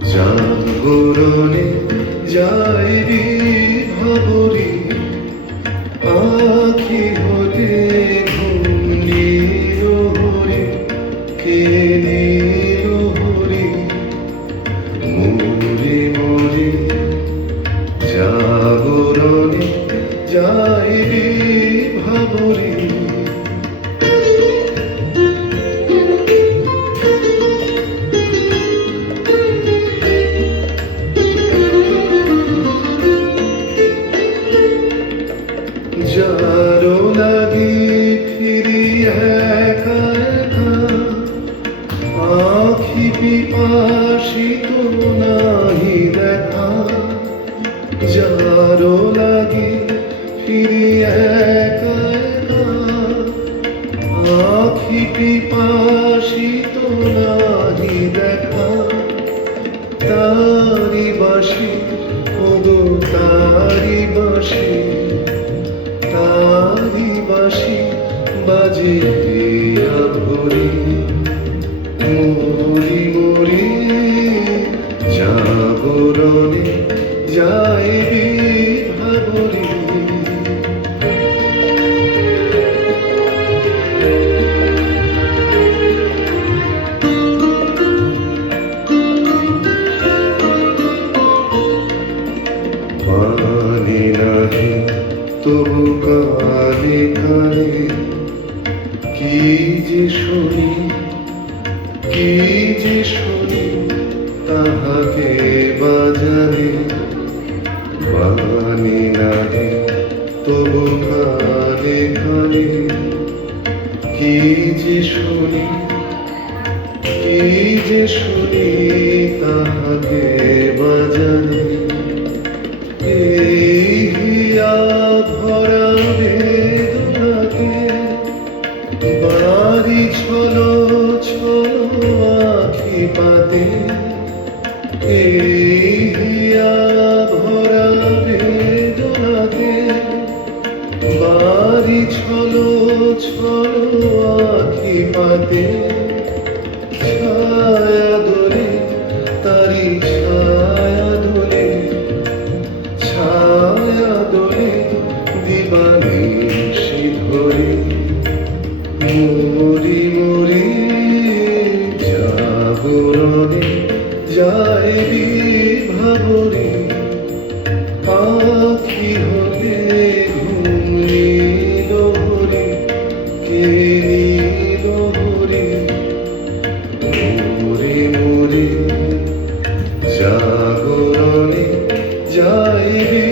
জাগরণে যাইবি ভাবরি আখি হতে ঘুম নীল হরি কে নীল হরি মরি মরি জাগরণে যাইবি ভাবরি যারো লাগি ফিরি একা একা আখি পিপাসিত নাহি দেখা যারো লাগি ফিরি একা একা আখি পিপাসিত নাহি দেখা তারি বাসি ওগো তারি বাসি তারি বাসি বাজিয়া ভরি মরি মরি জাগরণে যাইবি ভাবরি মানি নাহি তবু কানে কানে কি যে শুনি কি যে শুনি তাহাকে বাজারে মানি নাহি তবু কানে কানে কি যে শুনি কি যে শুনি তাহাকে বাজারে ভরা বেদনাকে বাড়ি ছলো ছলো আখি পাতে ভরা বেদনাকে বাড়ি ছলো ছলো আখি পাতে ছায়া দোলে তারি ছায়া দোলে ছায়া দোলে দিবানিশি ধরে মরি মরি জাগরণে যাইবি ভাবরি আখি হতে ঘুম নীল হরি কে নীল হরি মরি মরি জাগরণে যাইবি